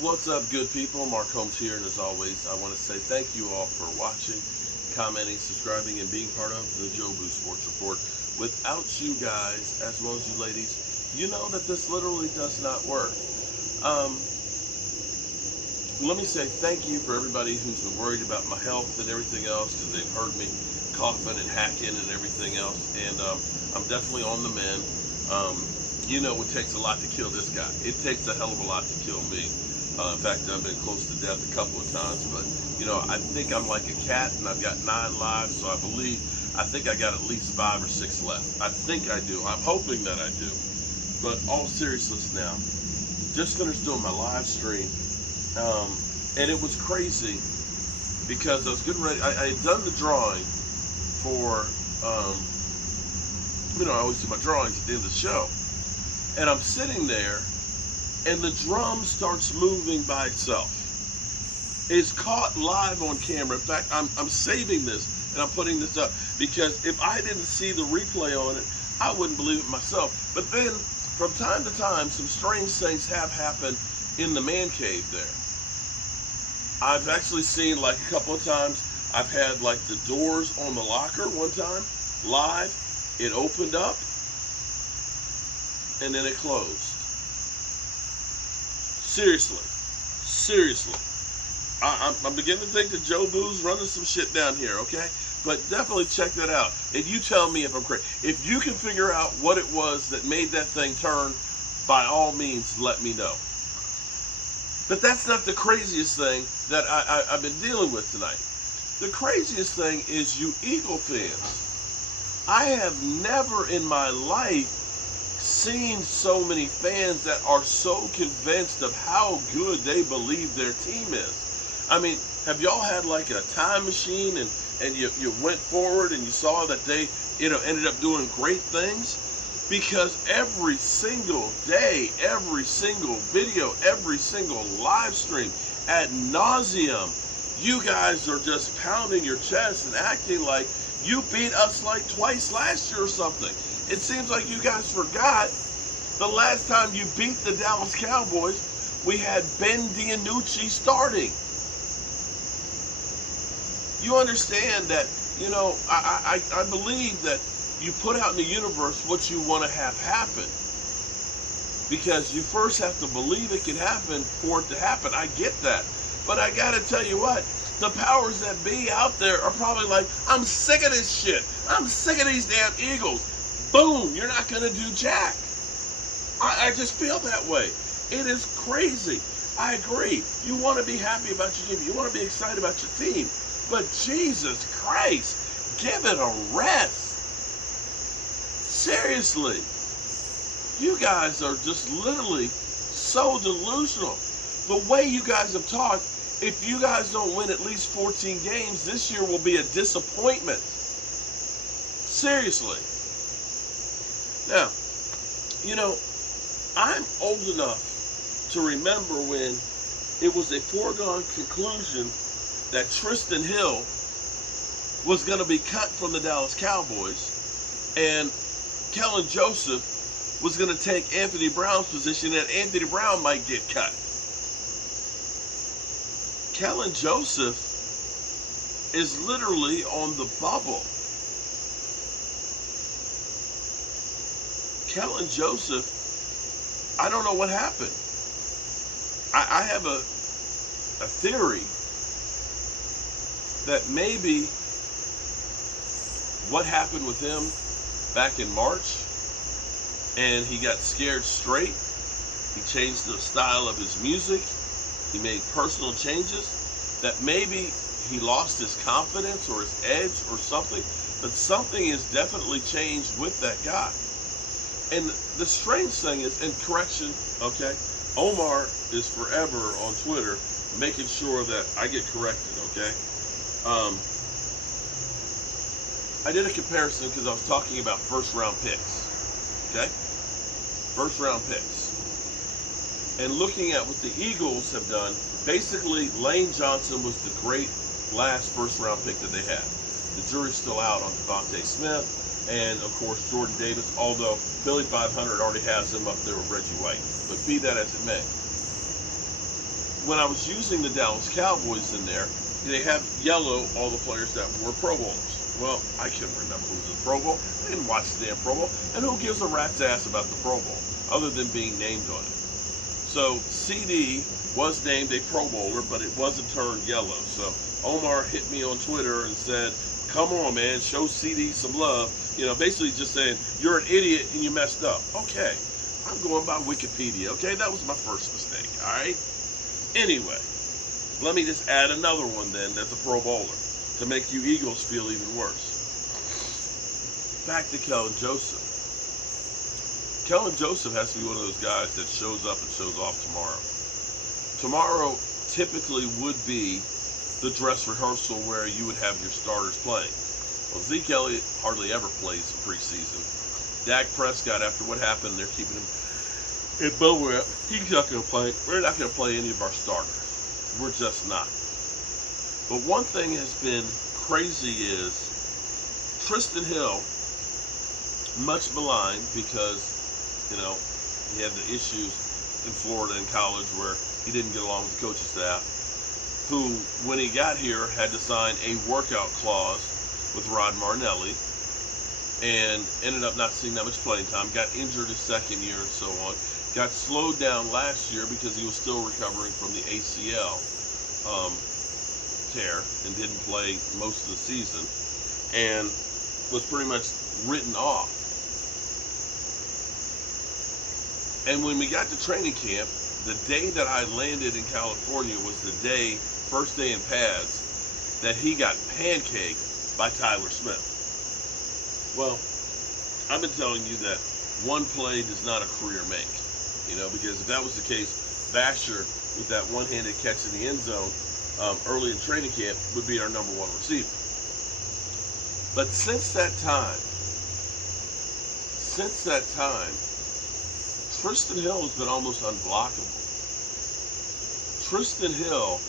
What's up, good people? Mark Holmes here, and as always, I want to say thank you all for watching, commenting, subscribing, and being part of the Joe Boo Sports Report. Without you guys, as well as you ladies, you know that this literally does not work. Um, Let me say thank you for everybody who's been worried about my health and everything else, because they've heard me coughing and hacking and everything else, and I'm definitely on the mend. You know, it takes a lot to kill this guy. It takes a hell of a lot to kill me. In fact, I've been close to death a couple of times, but you know, I think I'm like a cat, and I've got 9 lives, so I think I got at least 5 or 6 left. I think I do. I'm hoping that I do. But all seriousness now, just finished doing my live stream, and it was crazy because I was getting ready. I had done the drawing for, you know, I always do my drawings at the end of the show, and I'm sitting there, and the drum starts moving by itself. It's caught live on camera. In fact, I'm saving this and I'm putting this up because if I didn't see the replay on it, I wouldn't believe it myself. But then, from time to time, some strange things have happened in the man cave there. I've actually seen, like, a couple of times, I've had, like, the doors on the locker one time, live. It opened up, and then it closed. Seriously. I'm beginning to think that Joe Boo's running some shit down here, okay? But definitely check that out. And you tell me if I'm crazy. If you can figure out what it was that made that thing turn, by all means, let me know. But that's not the craziest thing that I've been dealing with tonight. The craziest thing is you Eagle fans. I have never in my life seen so many fans that are so convinced of how good they believe their team is. I mean, have y'all had like a time machine and you went forward and you saw that they, you know, ended up doing great things? Because every single day, every single video, every single live stream, ad nauseum, you guys are just pounding your chest and acting like you beat us like twice last year or something. It seems like you guys forgot the last time you beat the Dallas Cowboys, we had Ben DiNucci starting. You understand that, you know, I believe that you put out in the universe what you want to have happen. Because you first have to believe it can happen for it to happen. I get that. But I got to tell you what, the powers that be out there are probably like, I'm sick of this shit. I'm sick of these damn Eagles. Boom, you're not going to do jack. I just feel that way. It is crazy. I agree. You want to be happy about your team. You want to be excited about your team. But Jesus Christ, give it a rest. Seriously. You guys are just literally so delusional. The way you guys have talked, if you guys don't win at least 14 games, this year will be a disappointment. Seriously. Now, you know, I'm old enough to remember when it was a foregone conclusion that Tysten Hill was going to be cut from the Dallas Cowboys, and Kelvin Joseph was going to take Anthony Brown's position, and Anthony Brown might get cut. Kelvin Joseph is literally on the bubble. Kelvin Joseph, I don't know what happened. I have a theory that maybe what happened with him back in March, and he got scared straight. He changed the style of his music. He made personal changes, that maybe he lost his confidence or his edge or something, but something has definitely changed with that guy. And the strange thing is, and correction, okay, Omar is forever on Twitter making sure that I get corrected, okay? I did a comparison because I was talking about first-round picks, okay? First-round picks. And looking at what the Eagles have done, basically Lane Johnson was the great last first-round pick that they had. The jury's still out on Devontae Smith and, of course, Jordan Davis, although Billy 500 already has him up there with Reggie White. But be that as it may. when I was using the Dallas Cowboys in there, they have yellow all the players that were Pro Bowlers. Well, I couldn't remember who was in the Pro Bowl. I didn't watch the damn Pro Bowl. And who gives a rat's ass about the Pro Bowl other than being named on it? So CD was named a Pro Bowler, but it wasn't turned yellow. So Omar hit me on Twitter and said, come on, man, show CD some love. You know, basically just saying, you're an idiot and you messed up. Okay, I'm going by Wikipedia. Okay, that was my first mistake, all right? Anyway, let me just add another one then that's a Pro Bowler to make you Eagles feel even worse. Back to Kelvin Joseph. Kelvin Joseph has to be one of those guys that shows up and shows off tomorrow. Tomorrow typically would be the dress rehearsal where you would have your starters playing. Well, Zeke Elliott hardly ever plays preseason. Dak Prescott, after what happened, they're keeping him in Bowrep. He's not going to play. We're not going to play any of our starters. We're just not. But one thing has been crazy is Tysten Hill, much maligned because, you know, he had the issues in Florida in college where he didn't get along with the coaching staff, who, when he got here, had to sign a workout clause with Rod Martinelli and ended up not seeing that much playing time, got injured his second year and so on, got slowed down last year because he was still recovering from the ACL tear and didn't play most of the season and was pretty much written off. And when we got to training camp, the day that I landed in California was the day, first day in pads, that he got pancaked by Tyler Smith. Well, I've been telling you that one play does not a career make, you know, because if that was the case, Basher with that one-handed catch in the end zone early in training camp would be our number one receiver. But since that time, Tysten Hill has been almost unblockable. Tysten Hill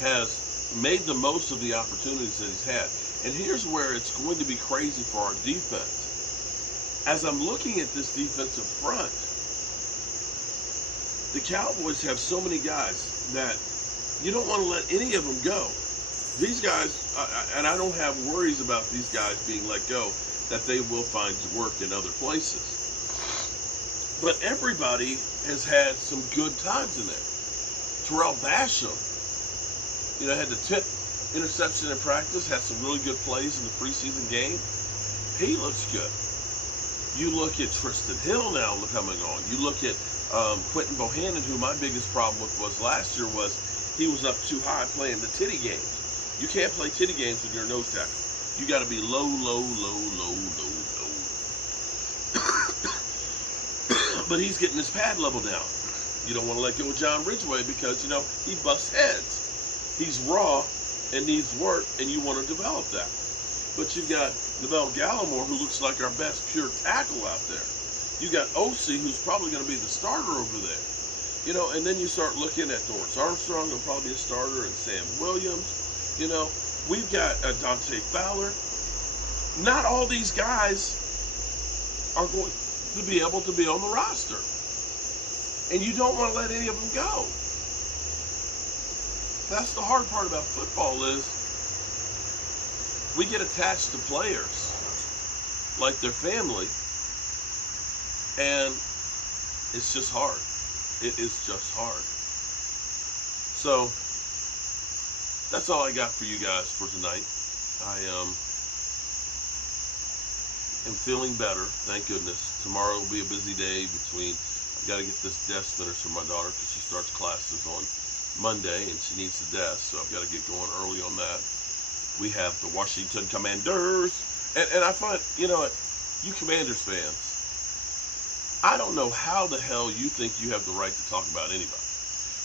has made the most of the opportunities that he's had. And here's where it's going to be crazy for our defense. As I'm looking at this defensive front, the Cowboys have so many guys that you don't want to let any of them go. These guys, and I don't have worries about these guys being let go, that they will find work in other places. But everybody has had some good times in there. Terrell Basham, you know, had the tip interception in practice, had some really good plays in the preseason game. He looks good. You look at Tysten Hill now coming on. You look at Quentin Bohannon, who my biggest problem with was last year was he was up too high playing the titty games. You can't play titty games when you're a nose tackle. You got to be low. But he's getting his pad level down. You don't want to let go of John Ridgeway because, you know, he busts heads. He's raw and needs work, and you want to develop that. But you've got Neville Gallimore, who looks like our best pure tackle out there. You got Osei, who's probably going to be the starter over there. You know, and then you start looking at Dorrance Armstrong, who'll probably be a starter, and Sam Williams. You know, we've got Dante Fowler. Not all these guys are going to be able to be on the roster. And you don't want to let any of them go. That's the hard part about football is we get attached to players like their family, and it's just hard. It is just hard. So that's all I got for you guys for tonight. I am feeling better, thank goodness. Tomorrow will be a busy day between, I've got to get this desk finished for my daughter because she starts classes on Monday and she needs the desk, so I've got to get going early on that. We have the Washington Commanders, and I find, you know what, you Commanders fans, I don't know how the hell you think you have the right to talk about anybody.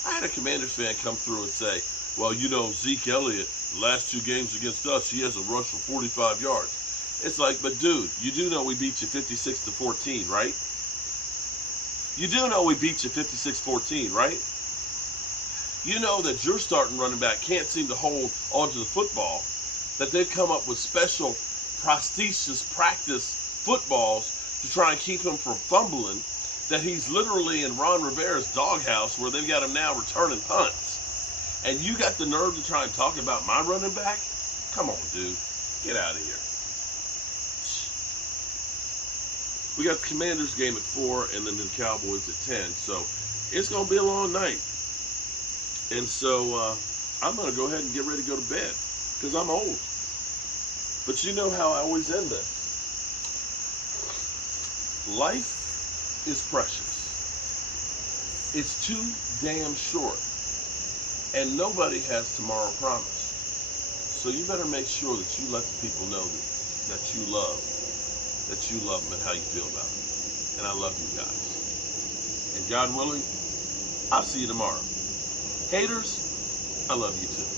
I had a Commanders fan come through and say, well, you know, Zeke Elliott, the last two games against us, he has a rush for 45 yards. It's like, but dude, you do know we beat you 56-14, right? You do know we beat you 56-14, right? You know that your starting running back can't seem to hold onto the football, that they've come up with special prosthesis practice footballs to try and keep him from fumbling, that he's literally in Ron Rivera's doghouse where they've got him now returning punts. And you got the nerve to try and talk about my running back? Come on, dude. Get out of here. We got the Commanders game at 4 and then the Cowboys at 10. So it's going to be a long night. And so I'm going to go ahead and get ready to go to bed because I'm old. But you know how I always end this. Life is precious. It's too damn short. And nobody has tomorrow promised. So you better make sure that you let the people know that you love them and how you feel about them. And I love you guys. And God willing, I'll see you tomorrow. Haters, I love you too.